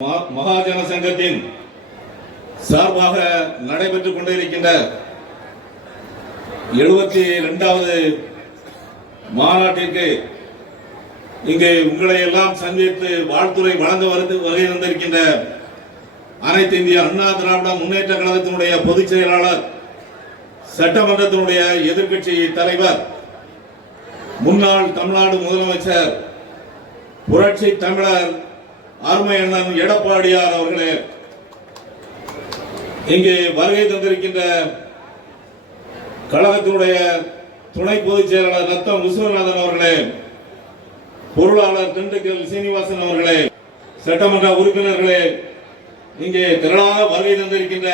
மகாஜன சங்கத்தின் சார்பாக நடைபெற்றுக் கொண்டிருக்கின்ற எழுபத்தி இரண்டாவது மாநாட்டிற்கு இங்கு உங்களை எல்லாம் சந்தித்து வாழ்த்துறை வழங்க வந்து வருகை வந்திருக்கின்ற அனைத்து இந்திய அண்ணா திராவிட முன்னேற்ற கழகத்தினுடைய பொதுச் செயலாளர் சட்டமன்றத்தினுடைய எதிர்க்கட்சி தலைவர் முன்னாள் தமிழ்நாடு முதலமைச்சர் புரட்சி தமிழர் அருமை அண்ணன் எடப்பாடியார் அவர்களே இங்கே வருகை தந்திருக்கின்ற கழகத்தினுடைய துணை பொதுச் செயலாளர் ரத்தம் விஸ்வநாதன் அவர்களே பொருளாளர் திண்டுக்கல் சீனிவாசன் அவர்களே சட்டமன்ற உறுப்பினர்களே இங்கே திரளாக வருகை தந்திருக்கின்ற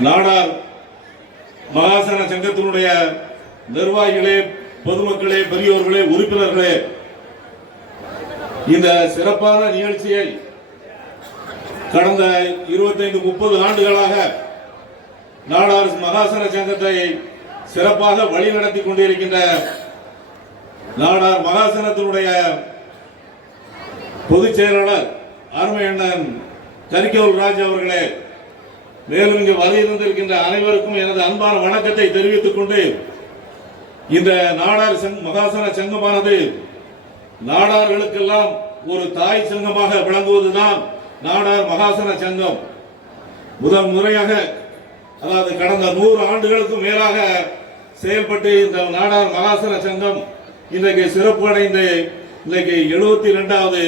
நாடார் மகாசன சங்கத்தினுடைய நிர்வாகிகளே பொதுமக்களே பெரியோர்களே உறுப்பினர்களே இந்த சிறப்பான நிகழ்ச்சியை கடந்த 25 முப்பது ஆண்டுகளாக நாடார் மகாசன சங்கத்தை சிறப்பாக வழிநடத்தி கொண்டிருக்கின்ற நாடார் மகாசனத்தினுடைய பொதுச் செயலாளர் அருமை அண்ணன் கரிக்கோல் ராஜ் அவர்களே மேலும் இங்கு வருகை அனைவருக்கும் எனது அன்பான வணக்கத்தை தெரிவித்துக் கொண்டு இந்த நாடார் சங் மகாசன சங்கமானது நாடார்களுக்கெல்லாம் ஒரு தாய் சங்கமாக விளங்குவதுதான் நாடார் மகாசன சங்கம். முதல் முறையாக அதாவது கடந்த நூறு ஆண்டுகளுக்கும் மேலாக செயல்பட்டு இந்த நாடார் மகாசன சங்கம் இன்றைக்கு சிறப்பு அடைந்து இன்றைக்கு எழுபத்தி ரெண்டாவது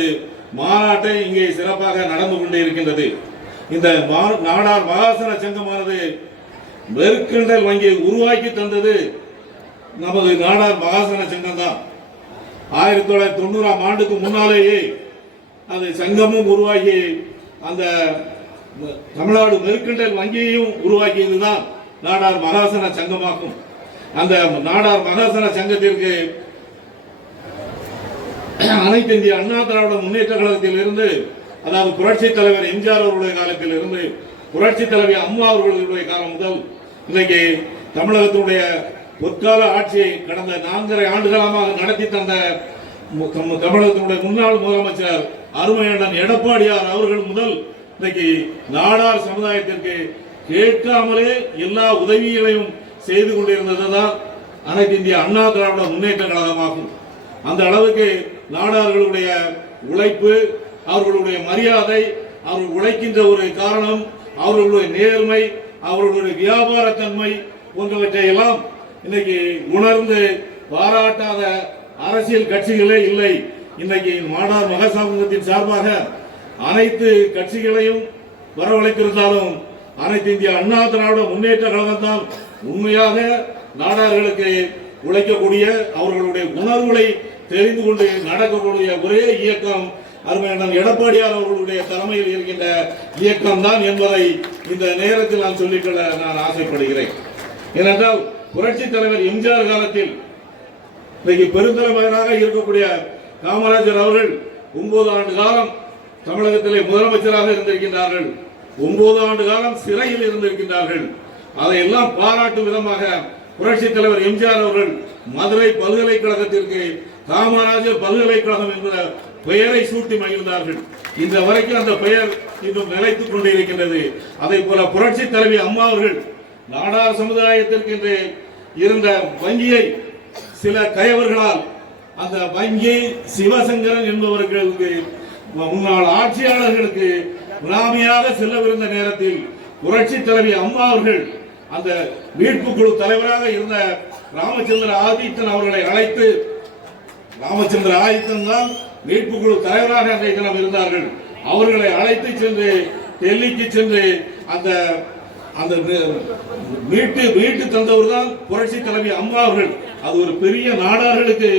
மாநாட்டை இங்கே சிறப்பாக நடந்து கொண்டே இருக்கின்றது இந்த மா- நாடார் மகாசன சங்கமானது மெர்கண்டல் வங்கியை உருவாக்கி தந்தது நமது நாடார் மகாசன சங்கம் தான் ஆயிரத்தி தொள்ளாயிரத்தி தொண்ணூறாம் ஆண்டுக்கு முன்னாலேயே அந்த சங்கமும் உருவாகி அந்த தமிழ்நாடு மெருக்கண்டல் வங்கியையும் உருவாக்கியதுதான் நாடார் மகாசன சங்கமாகும். அந்த நாடார் மகாசன சங்கத்திற்கு அனைத்து இந்திய அண்ணா திராவிட முன்னேற்ற கழகத்தில் இருந்து அதாவது புரட்சி தலைவர் எம்ஜிஆர் அவர்களுடைய காலத்தில் இருந்து புரட்சி தலைவி அம்மா அவர்களுடைய காலம் முதல் இன்றைக்கு தமிழகத்தினுடைய பொற்கால ஆட்சியை கடந்த நான்கரை ஆண்டுகாலமாக நடத்தி தந்த தமிழகத்தினுடைய முன்னாள் முதலமைச்சர் அருமையண்ணன் எடப்பாடியார் அவர்கள் முதல் இன்றைக்கு நாடார் சமுதாயத்திற்கு கேட்காமலே எல்லா உதவிகளையும் செய்து கொண்டிருந்ததுதான் அனைத்து இந்திய அண்ணா திராவிட முன்னேற்ற கழகமாகும். அந்த அளவுக்கு நாடார்களுடைய உழைப்பு அவர்களுடைய மரியாதை அவர்கள் உழைக்கின்ற ஒரு காரணம் அவர்களுடைய நேர்மை அவர்களுடைய வியாபார தன்மை போன்றவற்றை எல்லாம் இன்னைக்கு உணர்ந்து பாராட்டாத அரசியல் கட்சிகளே இல்லை. இன்னைக்கு மாடார் மகசமூகத்தின் சார்பாக அனைத்து கட்சிகளையும் வரவழைத்திருந்தாலும் அனைத்து இந்திய அண்ணா திராவிட முன்னேற்ற கழகம் தான் உண்மையாக நாடார்களுக்கு உழைக்கக்கூடிய அவர்களுடைய உணர்வுகளை தெரிந்து கொண்டு நடக்கக்கூடிய ஒரே இயக்கம் அருமையான எடப்பாடியார் அவர்களுடைய தலைமையில் இருக்கின்ற இயக்கம் தான் என்பதை இந்த நேரத்தில் நான் சொல்லிக்கொள்ள நான் ஆசைப்படுகிறேன். ஏனென்றால் புரட்சி தலைவர் எம்ஜிஆர் காலத்தில் இன்றைக்கு பெருந்தலைவராக இருக்கக்கூடிய காமராஜர் அவர்கள் ஒன்பது ஆண்டு காலம் தமிழகத்திலே முதலமைச்சராக இருந்திருக்கின்றார்கள். ஒன்பது ஆண்டு காலம் சிறையில் இருந்திருக்கின்றார்கள். அதையெல்லாம் பாராட்டும் விதமாக புரட்சி தலைவர் எம்ஜிஆர் அவர்கள் மதுரை பல்கலைக்கழகத்திற்கு காமராஜர் பல்கலைக்கழகம் என்ற பெயரை சூட்டி மகிழ்ந்தார்கள். இந்த வரைக்கும் அந்த பெயர் இன்னும் நிலைத்துக் கொண்டிருக்கின்றது. அதை போல புரட்சி தலைவி அம்மா அவர்கள் நாடார் சமுதாயத்திற்கு என்று இருந்த வங்கியை சில கயவர்களால் அந்த வங்கி சிவசங்கரன் என்பவர்களுக்கு முன்னாள் ஆட்சியாளர்களுக்கு குலாமியாக செல்லவிருந்த நேரத்தில் புரட்சி தலைவி அம்மா அவர்கள் அந்த மீட்பு குழு தலைவராக இருந்த ராமச்சந்திர ஆதித்தன் அவர்களை அழைத்து ராமச்சந்திர ஆதித்தன் தான் மீட்பு குழு தலைவராக அன்றைய தினம் இருந்தார்கள். அவர்களை அழைத்து சென்று டெல்லிக்கு சென்று அந்த அந்த மீட்டு மீட்டு தந்தவர் தான் புரட்சி தலைவி அம்மா அவர்கள். அது ஒரு பெரிய நாடார்களுக்கு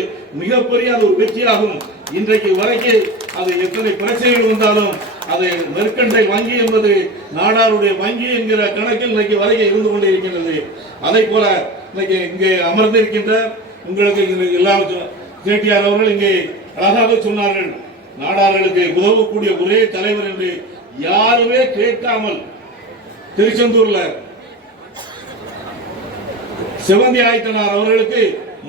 மிகப்பெரிய அது ஒரு வெற்றியாகும். இன்றைக்கு வரைக்கும் அது எத்தனை பிரச்சனைகள் வந்தாலும் அது நெற்கண்டை வங்கி என்பது நாடாருடைய வங்கி என்கிற கணக்கில் இன்றைக்கு வரைக்கும் இருந்து கொண்டே இருக்கின்றது அதை போல இன்னைக்கு இங்கே அமர்ந்திருக்கின்ற உங்களுக்கு எல்லாருக்கும் கேடிஆர் கேட்டியார் அவர்கள் இங்கே அழகாக சொன்னார்கள். நாடார்களுக்கு உதவக்கூடிய ஒரே தலைவர் என்று யாருமே கேட்காமல் திருச்செந்தூர்ல. சிவந்தி ஆயத்தனார் அவர்களுக்கு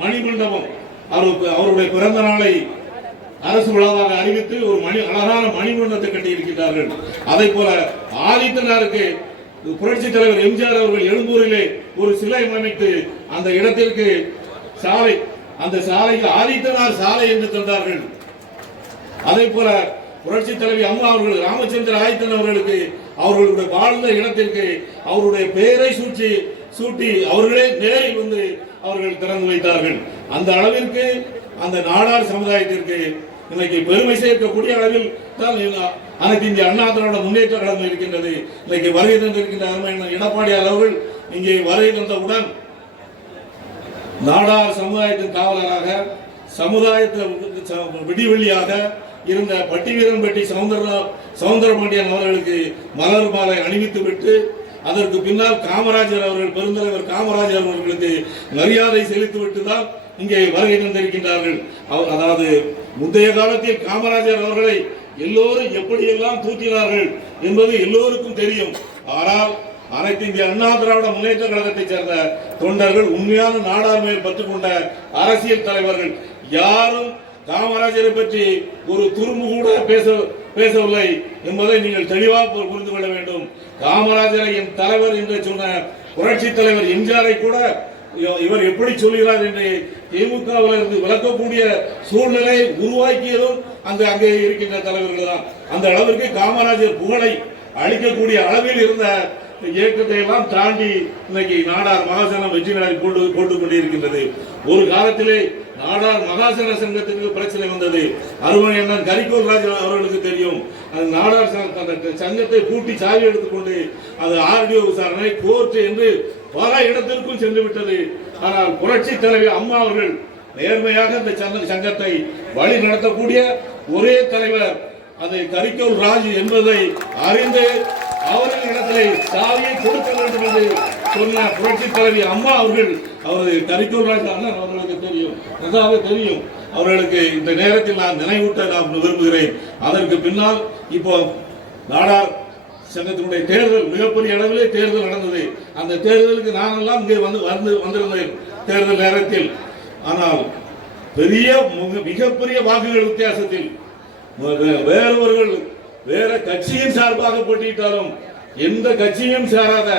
மணிமண்டபம். அவருக்கு அவருடைய பிறந்த நாளை அரசு விழாவாக அறிவித்து ஒரு மணி அழகான மணிமண்டலத்தை கட்டியிருக்கிறார்கள் அதை போல ஆதித்தனாருக்கு புரட்சி தலைவர் எம்ஜிஆர் அவர்கள் எழும்பூரிலே ஒரு சிலை அமைத்து அந்த இடத்திற்கு சாலை அந்த சாலைக்கு ஆதித்தனார் சாலை என்று தந்தார்கள். அதே போல புரட்சி தலைவி அம்மா அவர்கள் ராமச்சந்திர ஆதித்தன் அவர்களுக்கு அவர்களுடைய வாழ்ந்த இடத்திற்கு அவருடைய பெயரை சூட்டி சூட்டி அவர்களே நேரில் வந்து அவர்கள் திறந்து வைத்தார்கள். அந்த அளவிற்கு அந்த நாடார் சமுதாயத்திற்கு இன்னைக்கு பெருமை சேர்க்கக்கூடிய அளவில் தான் அனைத்து இந்திய அண்ணா திராவிட முன்னேற்ற கழகம் இருக்கின்றது. இன்னைக்கு வருகை தந்திருக்கின்ற அருமையான எடப்பாடியார் அவர்கள் இங்கே வருகை தந்தவுடன் நாடார் சமுதாயத்தின் காவலராக சமுதாயத்தில் ச- இருந்த இருந்த பட்டிவீரன்பட்டி சவுந்தர சவுந்தரபாண்டியன் அவர்களுக்கு மலர் மாலை அணிவித்து விட்டு அதற்கு பின்னால் காமராஜர் அவர்கள் பெருந்தலைவர் காமராஜர் அவர்களுக்கு மரியாதை செலுத்திவிட்டு தான் இங்கே வருகை தந்திருக்கின்றார்கள். அவர் அதாவது முந்தைய காலத்தில் காமராஜர் அவர்களை எல்லோரும் எப்படியெல்லாம் தூக்கினார்கள் என்பது எல்லோருக்கும் தெரியும். ஆனால் அனைத்து இந்திய அண்ணா திராவிட முன்னேற்ற கழகத்தைச் சேர்ந்த தொண்டர்கள் உண்மையான நாடார் மேல் அரசியல் தலைவர்கள் யாரும் காமராஜரை பற்றி ஒரு துரும்பு கூட பேச பேசவில்லை என்பதை நீங்கள் தெளிவாக புரிந்து கொள்ள வேண்டும். காமராஜரை என் தலைவர் என்று சொன்ன புரட்சி தலைவர் எம்ஜிஆரை கூட இவர் எப்படி சொல்கிறார் என்று திமுகவில் இருந்து விளக்கக்கூடிய சூழ்நிலை உருவாக்கியதும் அந்த அங்கே இருக்கின்ற தலைவர்கள் தான் அந்த அளவிற்கு காமராஜர் புகழை அளிக்கக்கூடிய அளவில் இருந்த இயக்கத்தை எல்லாம் தாண்டி இன்னைக்கு நாடார் மகாசனம் வெற்றி நாளில் போட்டு போட்டுக் கொண்டிருக்கின்றது. ஒரு காலத்திலே நாடார் மகாசன சங்கத்திற்கு பிரச்சனை வந்தது. அருமணி அண்ணன் கரிகோல் ராஜ் அவர்களுக்கு தெரியும். அது நாடார் அந்த சங்கத்தை பூட்டி சாவி எடுத்துக்கொண்டு அது ஆர்டிஓ விசாரணை கோர்ட் என்று பல இடத்திற்கும் சென்று விட்டது. ஆனால் புரட்சி தலைவி அம்மா அவர்கள் நேர்மையாக இந்த சங்க- சங்கத்தை வழி நடத்தக்கூடிய ஒரே தலைவர் அதை கரிக்கோல் ராஜ் என்பதை அறிந்து அவர்கள் இடத்திலே சாவியை கொடுக்க வேண்டும் என்று சொன்ன புரட்சி தலைவி அம்மா அவர்கள் அவரது கரிக்கோல் அவர்களுக்கு தெரியும் நன்றாக தெரியும். அவர்களுக்கு இந்த நேரத்தில் நான் நினைவூட்ட நான் விரும்புகிறேன். அதற்கு பின்னால் இப்போ நாடார் சங்கத்தினுடைய தேர்தல் மிகப்பெரிய அளவிலே தேர்தல் நடந்தது. அந்த தேர்தலுக்கு நானெல்லாம் இங்கே வந்து வந்து வந்திருந்தேன் தேர்தல் நேரத்தில். ஆனால் பெரிய மிக- மிகப்பெரிய வாக்குகள் வித்தியாசத்தில் வே- வேறொருவர்கள் வேற கட்சியின் சார்பாக போட்டியிட்டாலும் எந்த கட்சியும் சாராத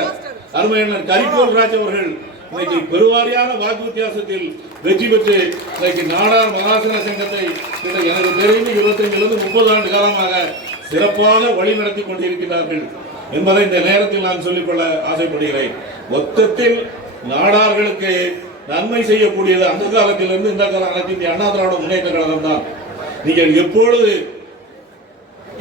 அருமையண்ணன் கரிகோல் ராஜ் அவர்கள் இன்னைக்கு பெருவாரியான வாக்கு வித்தியாசத்தில் வெற்றி பெற்று இன்னைக்கு நாடார் மகாசன சங்கத்தை எனக்கு தெரிந்து இருபத்தஞ்சிலிருந்து முப்பது ஆண்டு காலமாக சிறப்பாக வழி நடத்தி கொண்டிருக்கிறார்கள் என்பதை இந்த நேரத்தில் நான் சொல்லிக்கொள்ள ஆசைப்படுகிறேன். மொத்தத்தில் நாடார்களுக்கு நன்மை செய்யக்கூடியது அந்த காலத்திலிருந்து இந்த காலம் அனைத்து இந்திய அண்ணா திராவிட முன்னேற்ற கழகம் தான் நீங்கள் எப்பொழுது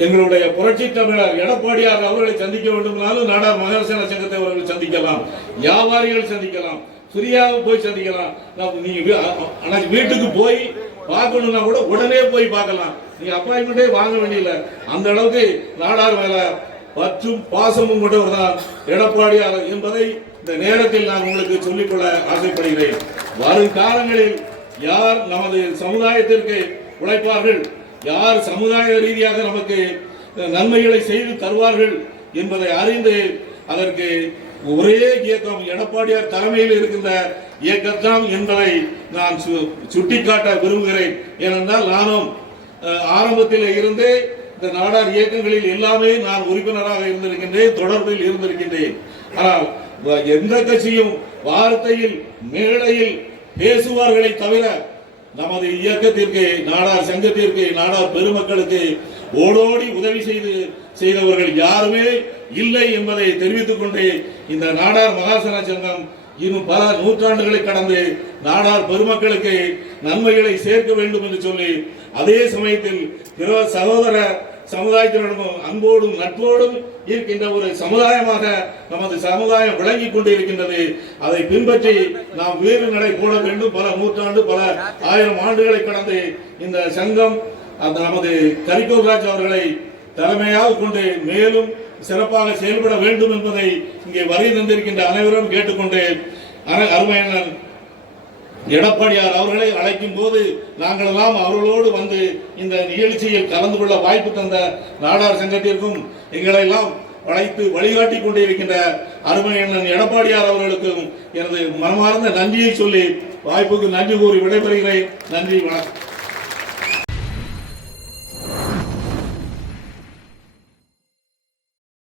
எங்களுடைய புரட்சி தமிழர் எடப்பாடியார் அவர்களை சந்திக்க வேண்டுமானாலும் நாடார் மகாசன சங்கத்தை அவர்கள் சந்திக்கலாம். வியாபாரிகள் சந்திக்கலாம். ஃப்ரீயாக போய் சந்திக்கலாம். நீங்க வீட்டுக்கு போய் பார்க்கணும்னா கூட உடனே போய் பார்க்கலாம். நீங்க அப்பாயின்மெண்டே வாங்க வேண்டியதில்லை. அந்த அளவுக்கு நாடார் மேல பற்றும் பாசமும் கொண்டவர் தான் எடப்பாடியார் என்பதை இந்த நேரத்தில் நான் உங்களுக்கு சொல்லிக்கொள்ள ஆசைப்படுகிறேன். வரும் காலங்களில் யார் நமது சமுதாயத்திற்கு உழைப்பார்கள்? யார் சமுதாய ரீதியாக நமக்கு நன்மைகளை செய்து தருவார்கள் என்பதை அறிந்து அதற்கு ஒரே இயக்கம் எடப்பாடியார் தலைமையில் இருக்கின்ற இயக்கத்தான் என்பதை நான் சு- சுட்டிக்காட்ட விரும்புகிறேன். ஏனென்றால் நானும் ஆரம்பத்தில் இருந்தே இந்த நாடார் இயக்கங்களில் எல்லாமே நான் உறுப்பினராக இருந்திருக்கின்றேன் தொடர்பில் இருந்திருக்கின்றேன். ஆனால் எந்த கட்சியும் வார்த்தையில் மேடையில் பேசுவார்களை தவிர நமது இயக்கத்திற்கு நாடார் சங்கத்திற்கு நாடார் பெருமக்களுக்கு ஓடோடி உதவி செய்து செய்தவர்கள் யாருமே இல்லை என்பதை தெரிவித்துக் கொண்டு இந்த நாடார் மகாசன சங்கம் இன்னும் பல நூற்றாண்டுகளை கடந்து நாடார் பெருமக்களுக்கு நன்மைகளை சேர்க்க வேண்டும் என்று சொல்லி அதே சமயத்தில் சகோதர சகோதர அன்போடும் நட்போடும் இருக்கின்ற ஒரு சமுதாயமாக நமது சமுதாயம் விளங்கி கொண்டு இருக்கின்றது அதை பின்பற்றி நாம் வீறு நடை போட வேண்டும். பல நூற்றாண்டு பல ஆயிரம் ஆண்டுகளை கடந்து இந்த சங்கம் அந்த நமது கரிகோல் ராஜ் அவர்களை தலைமையாக கொண்டு மேலும் சிறப்பாக செயல்பட வேண்டும் என்பதை இங்கே வருகை தந்திருக்கின்ற அனைவரும் கேட்டுக்கொண்டு அருமையான எடப்பாடியார் அவர்களை அழைக்கும் போது நாங்கள் எல்லாம் அவர்களோடு வந்து இந்த நிகழ்ச்சியில் கலந்து கொள்ள வாய்ப்பு தந்த நாடார் சங்கத்திற்கும் எங்களை எல்லாம் அழைத்து வழிகாட்டி கொண்டிருக்கின்ற அருமையண்ணன் எடப்பாடியார் அவர்களுக்கும் எனது மனமார்ந்த நன்றியை சொல்லி வாய்ப்புக்கு நன்றி கூறி விடைபெறுகிறேன். நன்றி வணக்கம்.